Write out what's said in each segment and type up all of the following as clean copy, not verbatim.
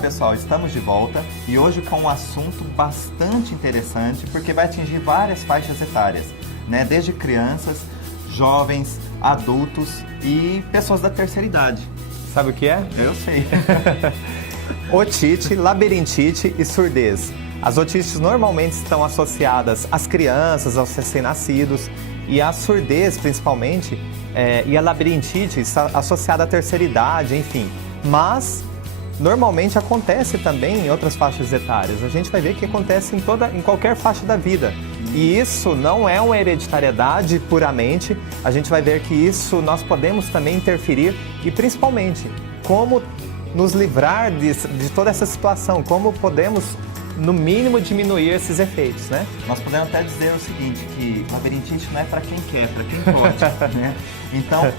pessoal, estamos de volta e hoje com um assunto bastante interessante porque vai atingir várias faixas etárias, né? Desde crianças, jovens, adultos e pessoas da terceira idade. Sabe o que é? Eu sei. Otite, labirintite e surdez. As otites normalmente estão associadas às crianças, aos recém-nascidos, e a surdez, principalmente, e a labirintite está associada à terceira idade, enfim. Mas, normalmente acontece também em outras faixas etárias. A gente vai ver que acontece em qualquer faixa da vida. E isso não é uma hereditariedade puramente. A gente vai ver que isso nós podemos também interferir e, principalmente, como nos livrar de toda essa situação, como podemos, no mínimo, diminuir esses efeitos, né? Nós podemos até dizer o seguinte, que labirintite não é para quem quer, é para quem pode, né? Então,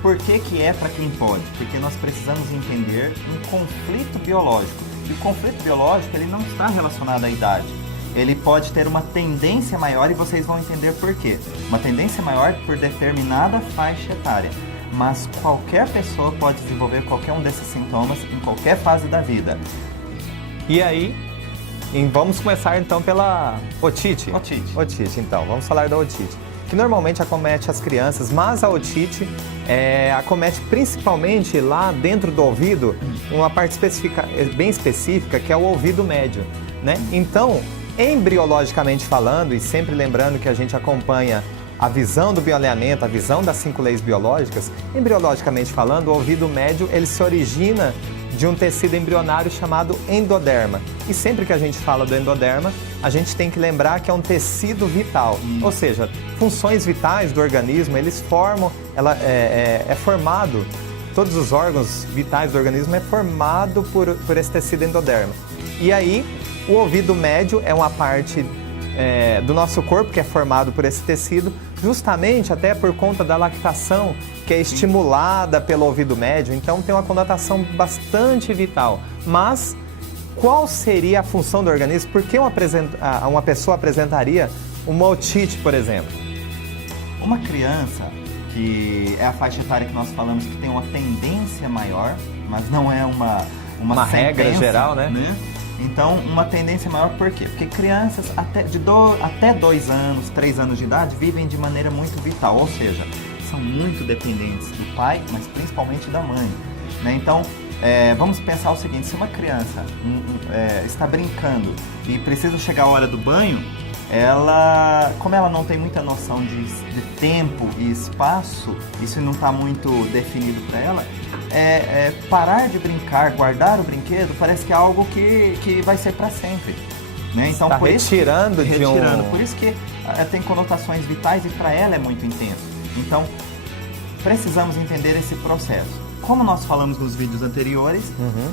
por que é para quem pode? Porque nós precisamos entender um conflito biológico. E o conflito biológico, ele não está relacionado à idade. Ele pode ter uma tendência maior e vocês vão entender por quê. Uma tendência maior por determinada faixa etária. Mas qualquer pessoa pode desenvolver qualquer um desses sintomas em qualquer fase da vida. E aí, vamos começar então pela otite. Otite, então, vamos falar da otite, que normalmente acomete as crianças, mas a otite acomete principalmente lá dentro do ouvido, uma parte bem específica, que é o ouvido médio, né? Então, embriologicamente falando, e sempre lembrando que a gente acompanha a visão do bioalinhamento, a visão das 5 leis biológicas, embriologicamente falando, o ouvido médio, ele se origina de um tecido embrionário chamado endoderma. E sempre que a gente fala do endoderma, a gente tem que lembrar que é um tecido vital. Ou seja, funções vitais do organismo, eles formam, formado, todos os órgãos vitais do organismo é formado por esse tecido endoderma. E aí, o ouvido médio é uma parte do nosso corpo que é formado por esse tecido, justamente até por conta da lactação, que é estimulada pelo ouvido médio, então tem uma conotação bastante vital. Mas qual seria a função do organismo? Por que uma pessoa apresentaria uma otite, por exemplo? Uma criança, que é a faixa etária que nós falamos que tem uma tendência maior, mas não é uma regra geral, né? Então, uma tendência maior por quê? Porque crianças até 2 anos, 3 anos de idade vivem de maneira muito vital, ou seja, são muito dependentes do pai, mas principalmente da mãe, né? Então, vamos pensar o seguinte, se uma criança está brincando e precisa chegar a hora do banho, como ela não tem muita noção de tempo e espaço, isso não está muito definido para ela, parar de brincar, guardar o brinquedo, parece que é algo que vai ser para sempre, né? Então, está retirando de um... Por isso que tem conotações vitais e para ela é muito intenso. Então, precisamos entender esse processo. Como nós falamos nos vídeos anteriores,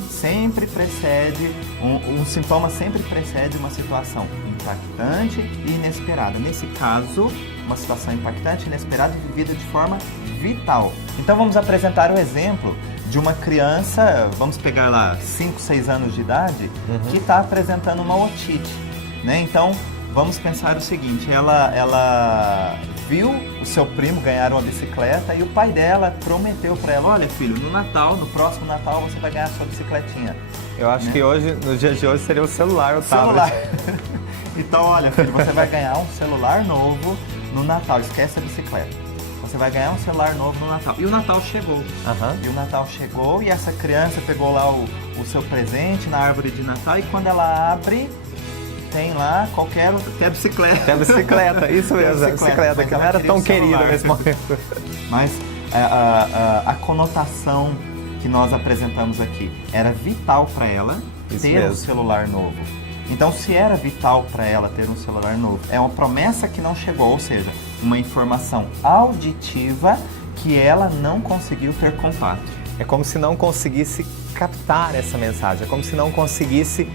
sempre precede, um sintoma sempre precede uma situação impactante e inesperada. Nesse caso, uma situação impactante e inesperada e vivida de forma vital. Então vamos apresentar o exemplo de uma criança, vamos pegar lá 5, 6 anos de idade, que está apresentando uma otite, né? Então vamos pensar o seguinte, ela viu o seu primo ganhar uma bicicleta e o pai dela prometeu para ela, olha filho, no próximo Natal você vai ganhar a sua bicicletinha. Eu acho que hoje, nos dias de hoje, seria o celular, o tablet. Então, olha filho, você vai ganhar um celular novo no Natal, esquece a bicicleta. Você vai ganhar um celular novo no Natal. E o Natal chegou. E o Natal chegou e essa criança pegou lá o seu presente na árvore de Natal e quando ela abre, tem lá até a bicicleta. Até a bicicleta, isso mesmo, a bicicleta, que não era tão querida nesse momento. Mas a conotação que nós apresentamos aqui era vital para ela ter um celular novo. Então, se era vital para ela ter um celular novo, é uma promessa que não chegou, ou seja, uma informação auditiva que ela não conseguiu ter contato. É como se não conseguisse captar essa mensagem, é como se não conseguisse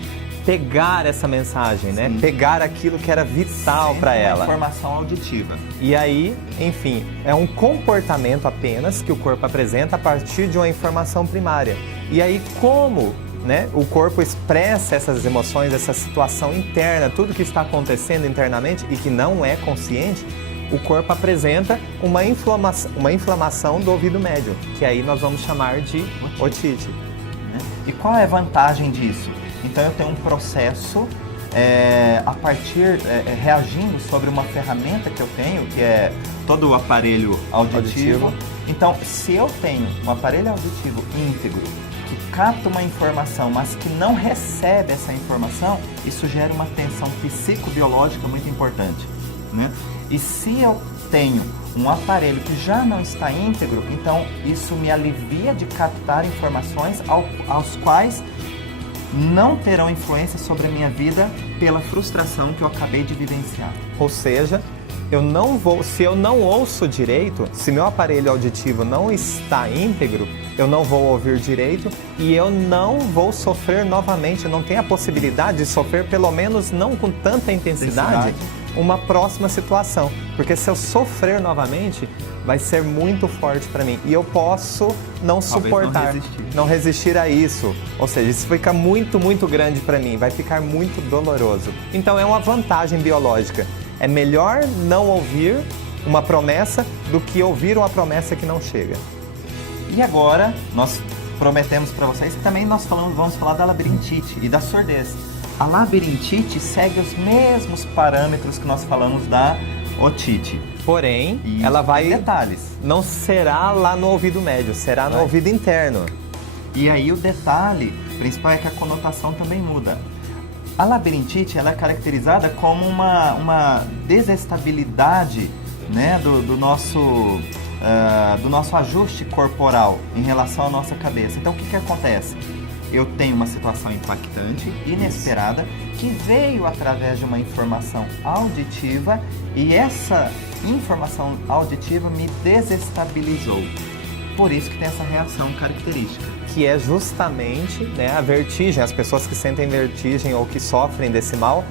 pegar essa mensagem, né? Pegar aquilo que era vital para ela. Informação auditiva. E aí, enfim, é um comportamento apenas que o corpo apresenta a partir de uma informação primária. E aí, como, né, o corpo expressa essas emoções, essa situação interna, tudo que está acontecendo internamente e que não é consciente, o corpo apresenta uma inflamação do ouvido médio, que aí nós vamos chamar de otite. né? E qual é a vantagem disso? Então eu tenho um processo reagindo sobre uma ferramenta que eu tenho, que é todo o aparelho auditivo. Então, se eu tenho um aparelho auditivo íntegro que capta uma informação, mas que não recebe essa informação, isso gera uma tensão psicobiológica muito importante, né? E se eu tenho um aparelho que já não está íntegro, então isso me alivia de captar informações aos quais não terão influência sobre a minha vida pela frustração que eu acabei de vivenciar. Ou seja, se eu não ouço direito, se meu aparelho auditivo não está íntegro, eu não vou ouvir direito e eu não vou sofrer novamente, eu não tenho a possibilidade de sofrer, pelo menos não com tanta intensidade, uma próxima situação. Porque se eu sofrer novamente, vai ser muito forte para mim e eu posso não suportar, não resistir a isso. Ou seja, isso fica muito, muito grande para mim, vai ficar muito doloroso. Então é uma vantagem biológica. É melhor não ouvir uma promessa do que ouvir uma promessa que não chega. E agora, nós prometemos para vocês que também vamos falar da labirintite e da surdez. A labirintite segue os mesmos parâmetros que nós falamos da otite. Porém, E ela vai... detalhes. Não será lá no ouvido médio, será no ouvido interno. E aí o detalhe principal é que a conotação também muda. A labirintite ela é caracterizada como uma desestabilidade, né, do nosso ajuste corporal em relação à nossa cabeça. Então o que acontece? Eu tenho uma situação impactante, inesperada, que veio através de uma informação auditiva e essa informação auditiva me desestabilizou. Por isso que tem essa reação característica. Que é justamente, né, a vertigem. As pessoas que sentem vertigem ou que sofrem desse mal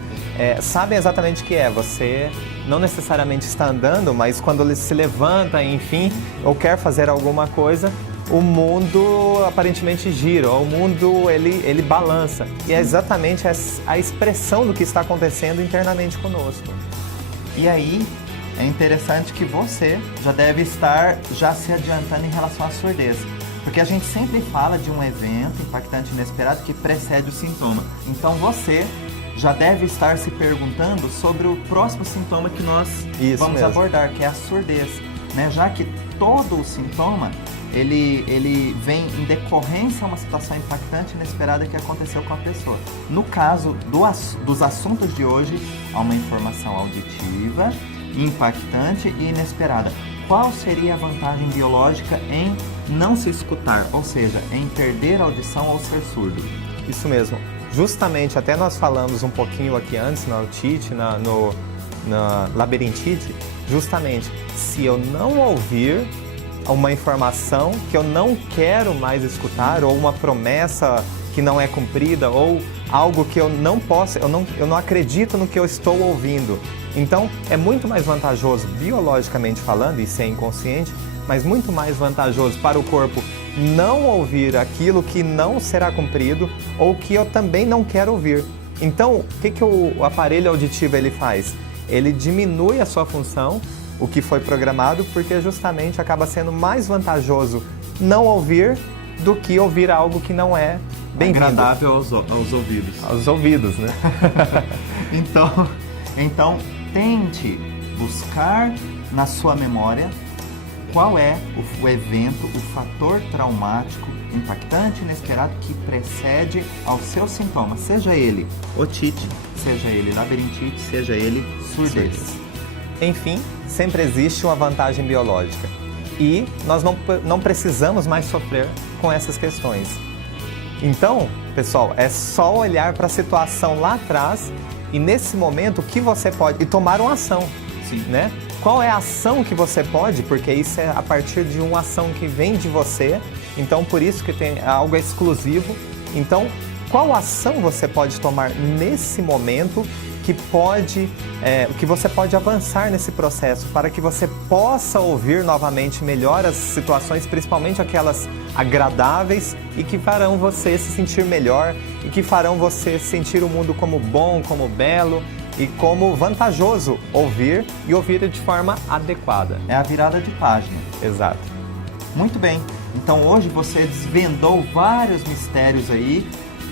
sabem exatamente o que é. Você não necessariamente está andando, mas quando ele se levanta, enfim, ou quer fazer alguma coisa, o mundo aparentemente gira, o mundo ele balança. E é exatamente a expressão do que está acontecendo internamente conosco. E aí, é interessante que você já deve estar se adiantando em relação à surdez. Porque a gente sempre fala de um evento impactante inesperado que precede o sintoma. Então você já deve estar se perguntando sobre o próximo sintoma que nós vamos abordar, que é a surdez, né? Já que todo o sintoma ele vem em decorrência a uma situação impactante inesperada que aconteceu com a pessoa. No caso dos assuntos de hoje, há uma informação auditiva, impactante e inesperada. Qual seria a vantagem biológica em não se escutar, ou seja, em perder a audição ou ser surdo? Isso mesmo. Justamente, até nós falamos um pouquinho aqui antes, na otite, na labirintite, justamente, se eu não ouvir uma informação que eu não quero mais escutar, ou uma promessa que não é cumprida, ou algo que eu não posso, eu não acredito no que eu estou ouvindo. Então, é muito mais vantajoso, biologicamente falando, isso é inconsciente, mas muito mais vantajoso para o corpo não ouvir aquilo que não será cumprido ou que eu também não quero ouvir. Então, o que o aparelho auditivo ele faz? Ele diminui a sua função, o que foi programado, porque justamente acaba sendo mais vantajoso não ouvir do que ouvir algo que não é bem-vindo. Agradável aos ouvidos. Aos ouvidos, né? Então, tente buscar na sua memória qual é o evento, o fator traumático, impactante, inesperado que precede ao seu sintoma, seja ele otite, seja ele labirintite, seja ele surdez. Enfim, sempre existe uma vantagem biológica e nós não precisamos mais sofrer com essas questões. Então, pessoal, é só olhar para a situação lá atrás e nesse momento o que você pode... e tomar uma ação, né? Qual é a ação que você pode, porque isso é a partir de uma ação que vem de você, então por isso que tem algo exclusivo. Então, qual ação você pode tomar nesse momento que você pode avançar nesse processo para que você possa ouvir novamente melhor as situações, principalmente aquelas agradáveis e que farão você se sentir melhor e que farão você sentir o mundo como bom, como belo e como vantajoso ouvir e ouvir de forma adequada. É a virada de página. Exato. Muito bem. Então hoje você desvendou vários mistérios aí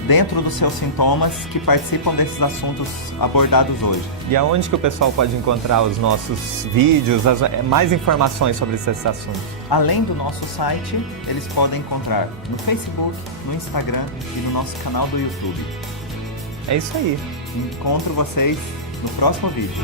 dentro dos seus sintomas que participam desses assuntos abordados hoje. E aonde que o pessoal pode encontrar os nossos vídeos, mais informações sobre esses assuntos? Além do nosso site, eles podem encontrar no Facebook, no Instagram e no nosso canal do YouTube. É isso aí. Encontro vocês no próximo vídeo.